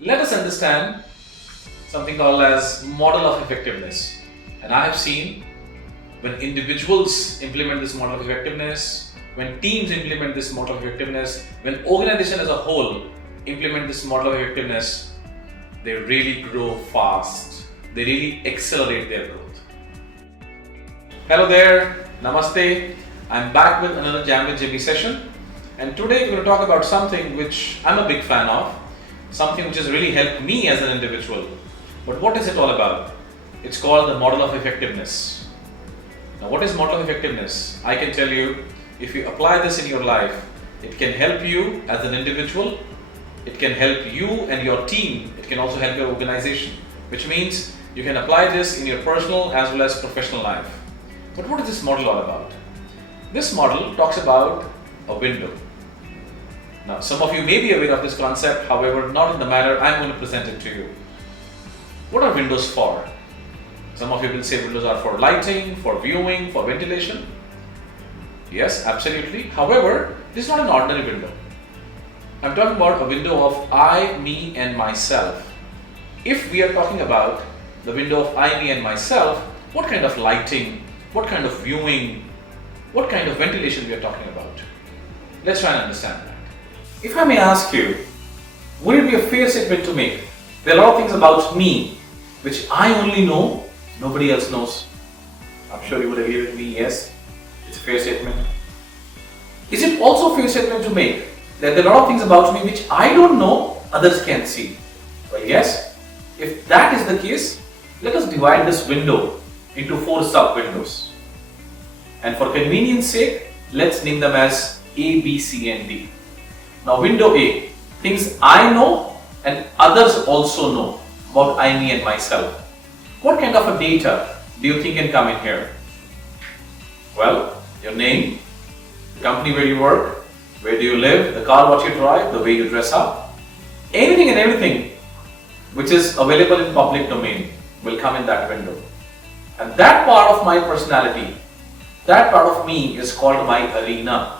Let us understand something called as model of effectiveness. And I have seen when individuals implement this model of effectiveness, when teams implement this model of effectiveness, when organization as a whole implement this model of effectiveness, they really grow fast. They really accelerate their growth. Hello there, Namaste. I'm back with another Jam with Jimmy session, and today we're going to talk about something which I'm a big fan of, something which has really helped me as an individual. But what is it all about? It's called the model of effectiveness. Now, what is model of effectiveness? I can tell you, if you apply this in your life, it can help you as an individual, it can help you and your team, it can also help your organization, which means you can apply this in your personal as well as professional life. But what is this model all about? This model talks about a window. Now, some of you may be aware of this concept, however, not in the manner I'm going to present it to you. What are windows for? Some of you will say windows are for lighting, for viewing, for ventilation. Yes, absolutely. However, this is not an ordinary window. I'm talking about a window of I, me and myself. If we are talking about the window of I, me and myself, what kind of lighting, what kind of viewing, what kind of ventilation we are talking about? Let's try and understand that. If I may ask you, would it be a fair statement to make? There are a lot of things about me which I only know, nobody else knows. I'm sure you would agree with me, yes, it's a fair statement. Is it also a fair statement to make that there are a lot of things about me which I don't know, others can see? Well, yes, if that is the case, let us divide this window into 4 sub-windows. And for convenience sake, let's name them as A, B, C and D. Now, window A, things I know and others also know about I, me and myself. What kind of a data do you think can come in here? Well, your name, the company where you work, where do you live, the car what you drive, the way you dress up. Anything and everything which is available in public domain will come in that window. And that part of my personality, that part of me is called my arena.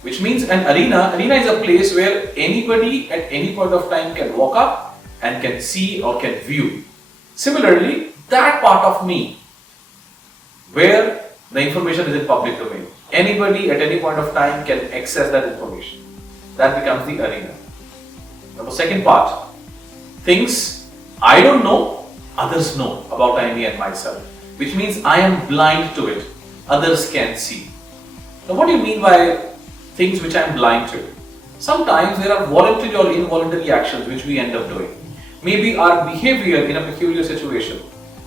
Which means an arena is a place where anybody at any point of time can walk up and can see or can view. Similarly, that part of me where the information is in public domain, anybody at any point of time can access that information. That becomes the arena. Now the second part, things I don't know, others know about I, me and myself. Which means I am blind to it, others can see. Now what do you mean by things which I am blind to? Sometimes there are voluntary or involuntary actions which we end up doing. Maybe our behavior in a peculiar situation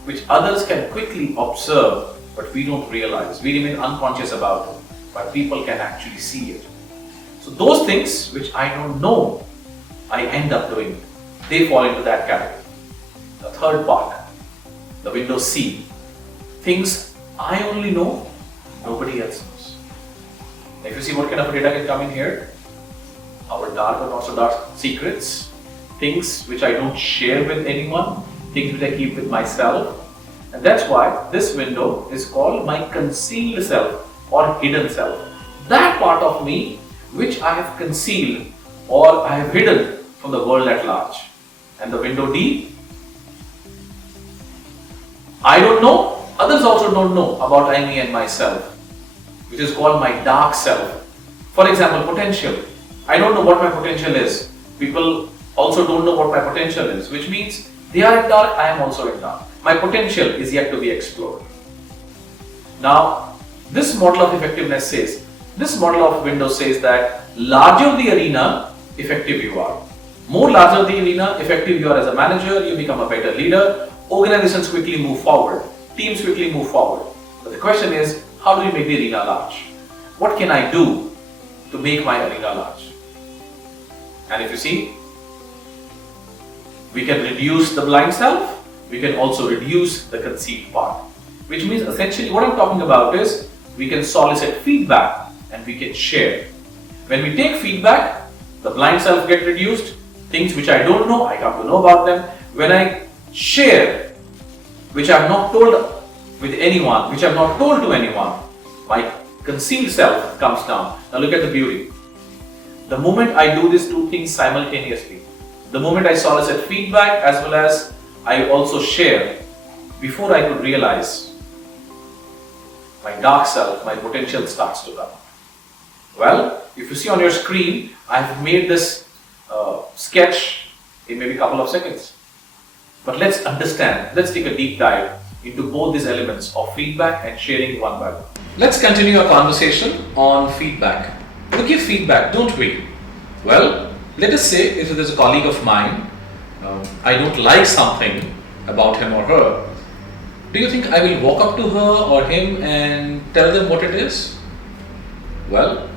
which others can quickly observe but we don't realize. We remain unconscious about it, but people can actually see it. So those things which I don't know, I end up doing. They fall into that category. The third part, the window C. Things I only know, nobody else knows. If you see what kind of data can come in here, our dark or not so dark secrets, things which I don't share with anyone, things which I keep with myself. And that's why this window is called my concealed self or hidden self. That part of me which I have concealed or I have hidden from the world at large. And the window D, I don't know, others also don't know about I, me and myself, which is called my dark self. For example, potential. I don't know what my potential is. People also don't know what my potential is, which means they are in dark, I am also in dark. My potential is yet to be explored. Now, this model of effectiveness says, this model of Windows says that larger the arena, effective you are. More larger the arena, effective you are as a manager, you become a better leader, organizations quickly move forward, teams quickly move forward. But the question is, how do we make the arena large? What can I do to make my arena large? And if you see, we can reduce the blind self, we can also reduce the concealed part. Which means essentially what I'm talking about is, we can solicit feedback and we can share. When we take feedback, the blind self gets reduced, things which I don't know, I come to know about them. When I share, which I have not told with anyone, which I have not told to anyone, my concealed self comes down. Now look at the beauty. The moment I do these two things simultaneously, The moment I solicit feedback as well as I also share, before I could realize, my dark self, my potential starts to come. Well, if you see on your screen, I have made this sketch in maybe a couple of seconds. But let's understand, let's take a deep dive into both these elements of feedback and sharing one by one. Let's continue our conversation on feedback. We give feedback, don't we? Well, let us say if there's a colleague of mine, I don't like something about him or her. Do you think I will walk up to her or him and tell them what it is? Well,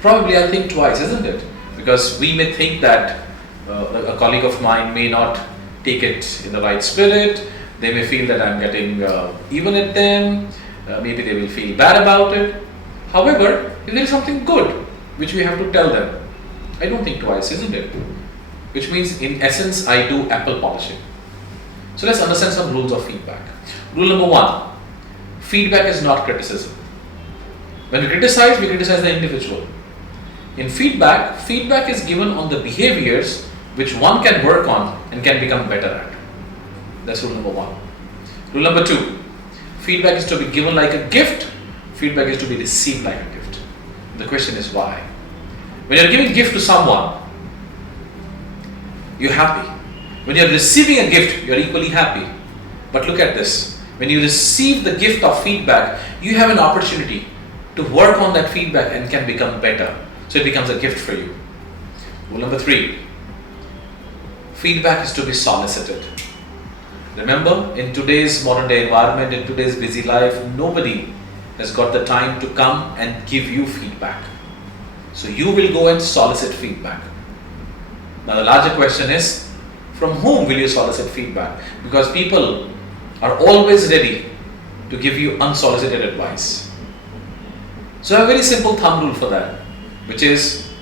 probably I'll think twice, isn't it? Because we may think that a colleague of mine may not take it in the right spirit. They may feel that I'm getting even at them. Maybe they will feel bad about it. However, if there is something good which we have to tell them, I don't think twice, isn't it? Which means in essence I do apple polishing. So let's understand some rules of feedback. Rule number 1, feedback is not criticism. When we criticize the individual. In feedback, feedback is given on the behaviors which one can work on and can become better at. That's rule number 1. Rule number 2, feedback is to be given like a gift, feedback is to be received like a gift. The question is why? When you're giving gift to someone, you're happy. When you're receiving a gift, you're equally happy. But look at this. When you receive the gift of feedback, you have an opportunity to work on that feedback and can become better. So it becomes a gift for you. Rule number 3, feedback is to be solicited. Remember, in today's modern day environment, in today's busy life, nobody has got the time to come and give you feedback. So you will go and solicit feedback. Now the larger question is, from whom will you solicit feedback? Because people are always ready to give you unsolicited advice. So I have a very simple thumb rule for that, which is,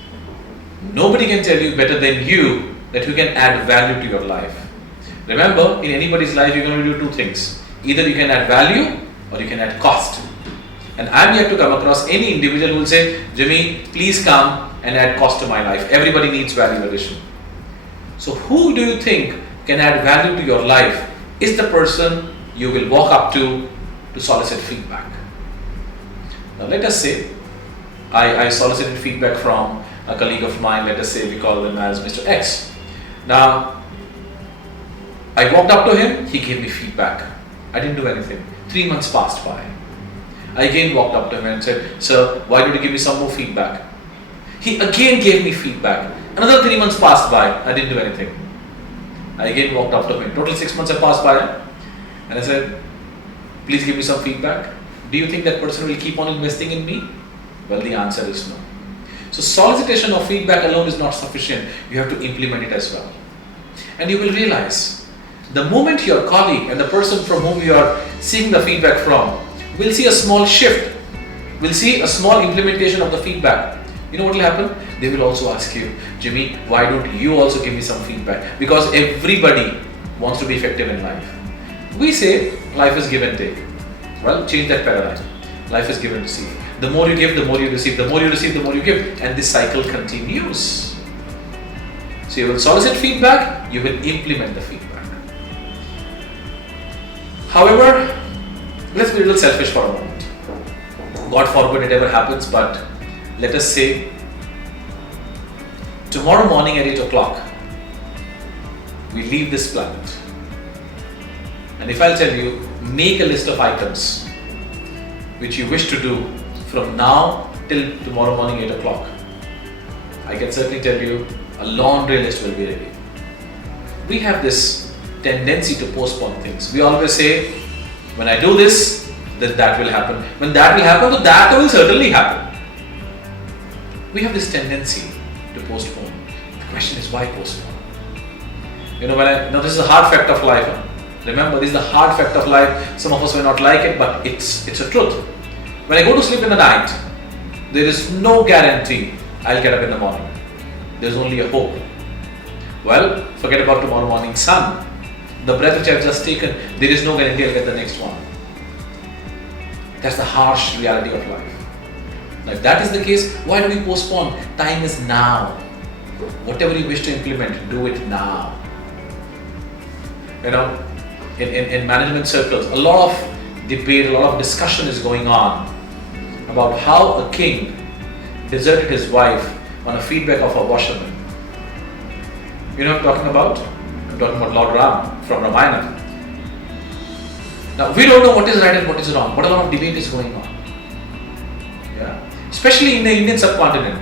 nobody can tell you better than you that you can add value to your life. Remember, in anybody's life, you're going to do two things. Either you can add value or you can add cost. And I'm yet to come across any individual who will say, Jimmy, please come and add cost to my life. Everybody needs value addition. So who do you think can add value to your life is the person you will walk up to solicit feedback. Now let us say, I solicited feedback from a colleague of mine, let us say we call him as Mr. X. Now, I walked up to him, he gave me feedback. I didn't do anything. 3 months passed by. I again walked up to him and said, sir, why don't you give me some more feedback? He again gave me feedback. Another 3 months passed by, I didn't do anything. I again walked up to him. Total 6 months have passed by. And I said, please give me some feedback. Do you think that person will keep on investing in me? Well, the answer is no. So solicitation of feedback alone is not sufficient. You have to implement it as well. And you will realize, the moment your colleague and the person from whom you are seeking the feedback from will see a small shift, will see a small implementation of the feedback, you know what will happen? They will also ask you, Jimmy, why don't you also give me some feedback? Because everybody wants to be effective in life. We say life is give and take. Well, change that paradigm. Life is give and receive. The more you give, the more you receive. The more you receive, the more you give. And this cycle continues. So you will solicit feedback, you will implement the feedback. However, let's be a little selfish for a moment. God forbid it ever happens, but let us say tomorrow morning at 8 o'clock, we leave this planet. And if I'll tell you, make a list of items which you wish to do from now till tomorrow morning 8 o'clock, I can certainly tell you a laundry list will be ready. We have this tendency to postpone things. We always say, when I do this, then that will happen. When that will happen, then that will certainly happen. We have this tendency to postpone. The question is, why postpone? Now this is a hard fact of life. Remember, this is the hard fact of life. Some of us may not like it, but it's a truth. When I go to sleep in the night, there is no guarantee I'll get up in the morning. There's only a hope. Well, forget about tomorrow morning sun. The breath which I've just taken, there is no guarantee I'll get the next one. That's the harsh reality of life. Now, if that is the case, why do we postpone? Time is now. Whatever you wish to implement, do it now. In management circles, a lot of debate, a lot of discussion is going on about how a king deserted his wife on a feedback of a washerman. You know what I'm talking about? I'm talking about Lord Ram from Ramayana. Now, we don't know what is right and what is wrong, but a lot of debate is going on. Yeah? Especially in the Indian subcontinent.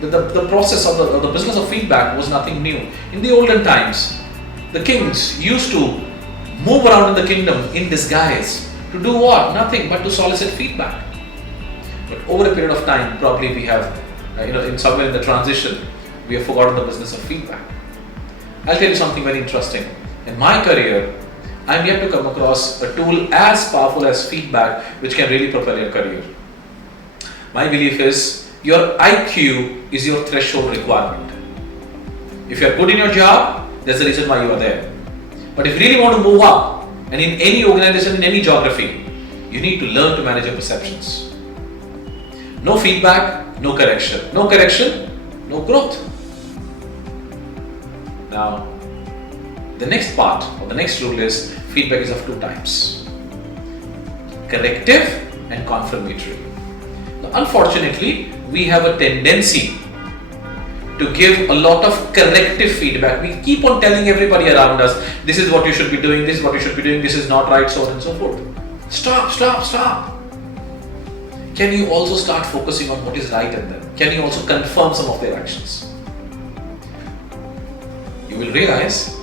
The process of the business of feedback was nothing new. In the olden times, the kings used to move around in the kingdom in disguise. To do what? Nothing but to solicit feedback. But over a period of time, probably we have, in somewhere in the transition, we have forgotten the business of feedback. I'll tell you something very interesting. In my career, I'm yet to come across a tool as powerful as feedback which can really propel your career. My belief is your IQ is your threshold requirement. If you're good in your job, there's the reason why you are there. But if you really want to move up, and in any organization, in any geography, you need to learn to manage your perceptions. No feedback, no correction. No correction, no growth. Now, the next part or the next rule is feedback is of two types: corrective and confirmatory. Now, unfortunately, we have a tendency to give a lot of corrective feedback. We keep on telling everybody around us, this is what you should be doing, this is what you should be doing, this is not right, so on and so forth. Stop, stop, stop. Can you also start focusing on what is right in them? Can you also confirm some of their actions? You will realize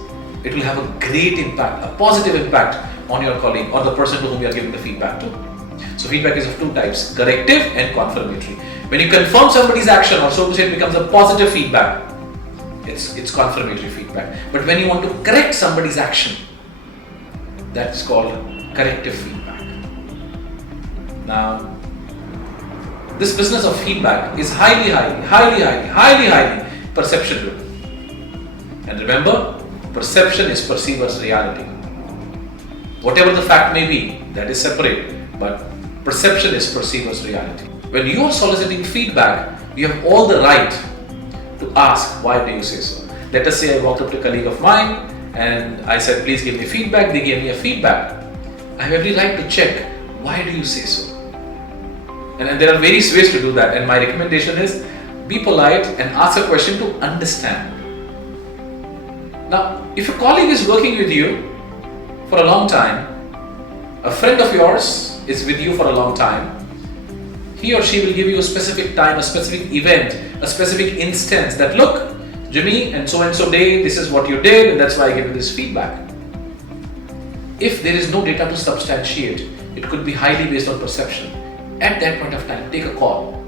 it will have a great impact, a positive impact on your colleague or the person to whom you are giving the feedback to. So feedback is of two types: corrective and confirmatory. When you confirm somebody's action, or so to say, it becomes a positive feedback, it's confirmatory feedback. But when you want to correct somebody's action, that's called corrective feedback. Now, this business of feedback is highly perception driven. And remember, perception is perceived as reality. Whatever the fact may be, that is separate, but perception is perceived as reality. When you are soliciting feedback, you have all the right to ask, why do you say so? Let us say I walked up to a colleague of mine and I said, please give me feedback. They gave me a feedback. I have every right to check, why do you say so? And there are various ways to do that. And my recommendation is, be polite and ask a question to understand. Now, if a colleague is working with you for a long time, a friend of yours is with you for a long time, he or she will give you a specific time, a specific event, a specific instance that, look, Jimmy, and so day, this is what you did, and that's why I gave you this feedback. If there is no data to substantiate, it could be highly based on perception. At that point of time, take a call.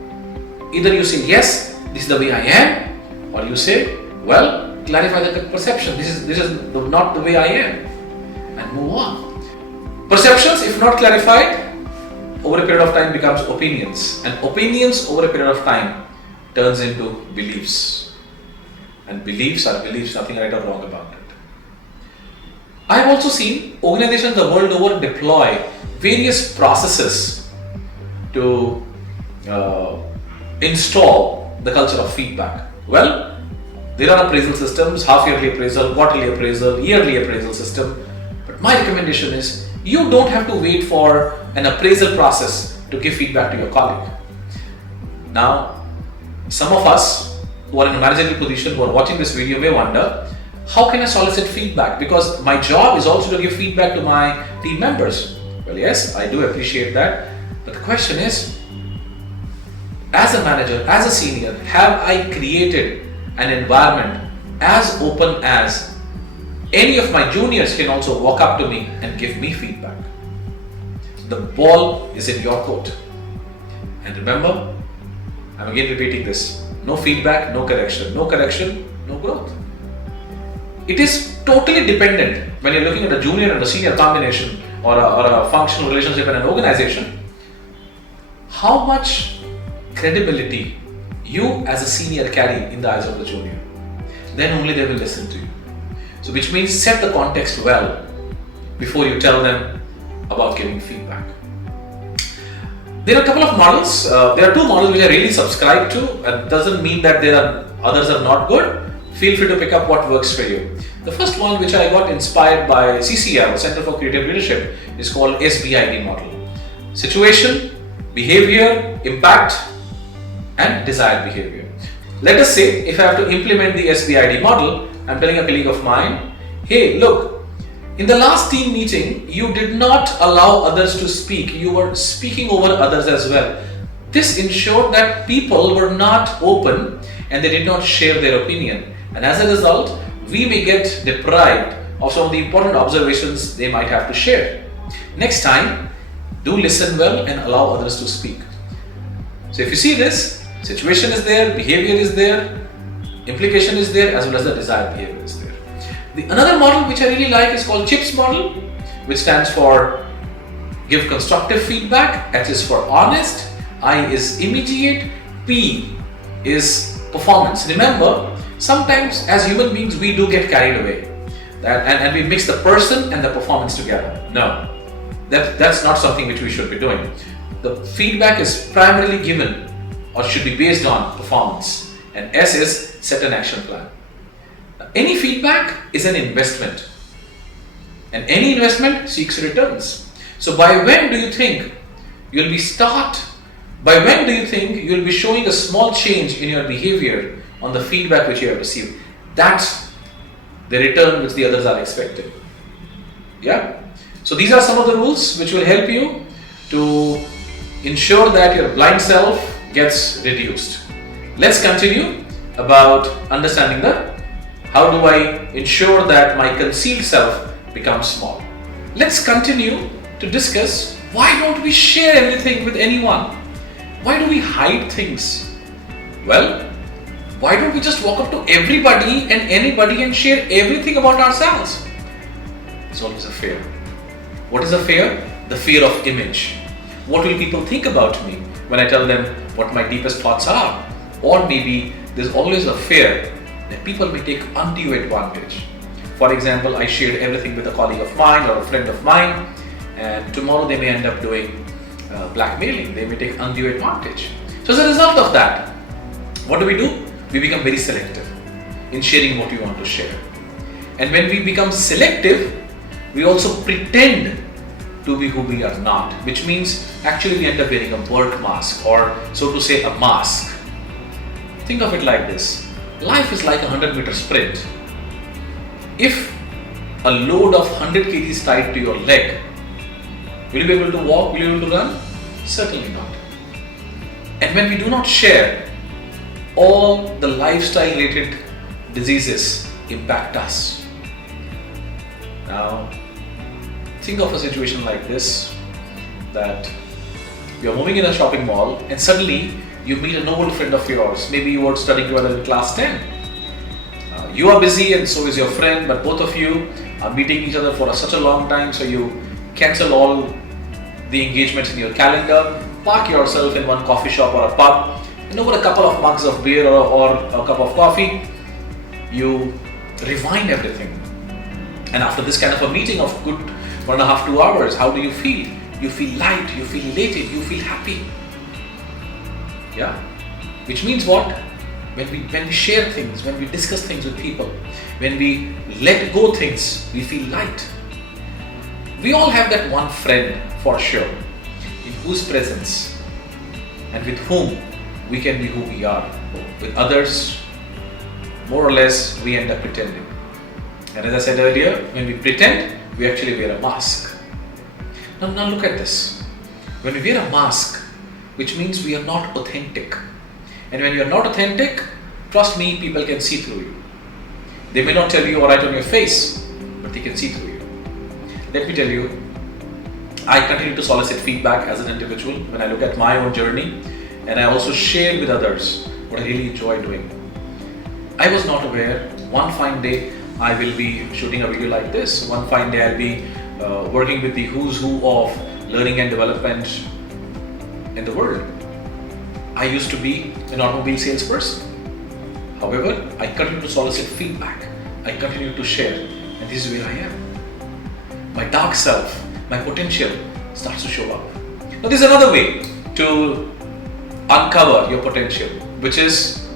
Either you say, yes, this is the way I am, or you say, well, clarify the perception. This is not the way I am, and move on. Perceptions, if not clarified, over a period of time becomes opinions, and opinions over a period of time turns into beliefs, and beliefs are beliefs, nothing right or wrong about it. I have also seen organizations the world over deploy various processes to install the culture of feedback. Well, there are appraisal systems, half-yearly appraisal, quarterly appraisal, yearly appraisal system. But my recommendation is, you don't have to wait for an appraisal process to give feedback to your colleague. Now, some of us who are in a managerial position who are watching this video may wonder, how can I solicit feedback? Because my job is also to give feedback to my team members. Well, yes, I do appreciate that. But the question is, as a manager, as a senior, have I created an environment as open as any of my juniors can also walk up to me and give me feedback? The ball is in your court. And remember, I'm again repeating this: no feedback, no correction. No correction, no growth. It is totally dependent when you're looking at a junior and a senior combination or a functional relationship in an organization, how much credibility you as a senior carry in the eyes of the junior. Then only they will listen to you. So which means set the context well before you tell them about giving feedback. There are a couple of models. There are two models which I really subscribe to. It doesn't mean that there are others are not good, Feel free to pick up what works for you. The first one, which I got inspired by CCL, Center for Creative Leadership, is called SBID model. Situation, behavior, impact, and desired behavior. Let us say if I have to implement the SBID model, I'm telling a colleague of mine, hey, look, in the last team meeting, you did not allow others to speak. You were speaking over others as well. This ensured that people were not open and they did not share their opinion. And as a result, we may get deprived of some of the important observations they might have to share. Next time, do listen well and allow others to speak. So if you see this, situation is there, behavior is there, implication is there, as well as the desired behavior is there. Another model which I really like is called CHIPS model, which stands for give constructive feedback, H is for honest, I is immediate, P is performance. Remember, sometimes as human beings we do get carried away and we mix the person and the performance together. No, that's not something which we should be doing. The feedback is primarily given or should be based on performance, and S is set an action plan. Any feedback is an investment, and any investment seeks returns. So by when do you think you'll be showing a small change in your behavior on the feedback which you have received? That's the return which the others are expecting. Yeah? So these are some of the rules which will help you to ensure that your blind self gets reduced. Let's continue about understanding how do I ensure that my concealed self becomes small. Let's continue to discuss why don't we share everything with anyone? Why do we hide things? Well, why don't we just walk up to everybody and anybody and share everything about ourselves? It's always a fear. What is the fear? The fear of image. What will people think about me when I tell them what my deepest thoughts are? Or maybe there's always a fear that people may take undue advantage. For example, I shared everything with a colleague of mine or a friend of mine, and tomorrow they may end up doing blackmailing. They may take undue advantage. So as a result of that, what do? We become very selective in sharing what we want to share. And when we become selective, we also pretend to be who we are not, which means actually we end up wearing a work mask, or so to say, a mask. Think of it like this. Life is like a 100-meter sprint. If a load of 100 kg is tied to your leg, will you be able to walk? Will you be able to run? Certainly not. And when we do not share, all the lifestyle-related diseases impact us. Now, think of a situation like this, that you're moving in a shopping mall and suddenly you meet an old friend of yours. Maybe you were studying together in class 10. You are busy and so is your friend, but both of you are meeting each other for such a long time, so you cancel all the engagements in your calendar, park yourself in one coffee shop or a pub, and over a couple of mugs of beer or a cup of coffee, you rewind everything. And after this kind of a meeting of good 1.5 to 2 hours, how do you feel? You feel light, you feel elated, you feel happy. Yeah? Which means what? When we share things, when we discuss things with people, when we let go things, we feel light. We all have that one friend for sure, in whose presence and with whom we can be who we are. With others, more or less, we end up pretending. And as I said earlier, when we pretend, we actually wear a mask. Now look at this. When we wear a mask, which means we are not authentic. And when you are not authentic, trust me, people can see through you. They may not tell you or write on your face, but they can see through you. Let me tell you, I continue to solicit feedback as an individual when I look at my own journey, and I also share with others what I really enjoy doing. I was not aware, one fine day I will be shooting a video like this. One fine day I'll be working with the who's who of learning and development in the world. I used to be an automobile salesperson. However, I continue to solicit feedback. I continue to share, and this is where I am. My dark self, my potential starts to show up. Now there's another way to uncover your potential, which is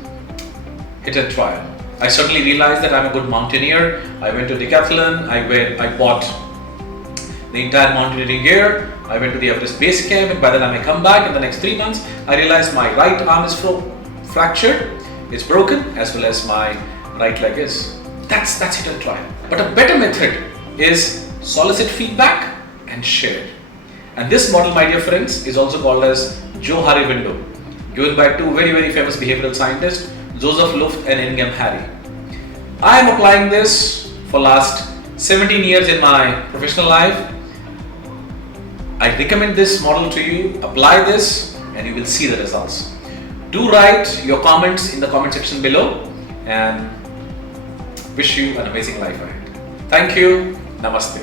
hit and trial. I suddenly realized that I'm a good mountaineer. I went to Decathlon, I bought the entire mountaineering gear. I went to the Everest base camp, and by the time I come back in the next 3 months, I realized my right arm is fractured, it's broken, as well as my right leg is. That's hit and try. But a better method is solicit feedback and share it. And this model, my dear friends, is also called as Johari window, given by two very, very famous behavioral scientists, Joseph Luft and Ingham Harry. I am applying this for last 17 years in my professional life. I recommend this model to you. Apply this and you will see the results. Do write your comments in the comment section below, and wish you an amazing life ahead. Thank you. Namaste.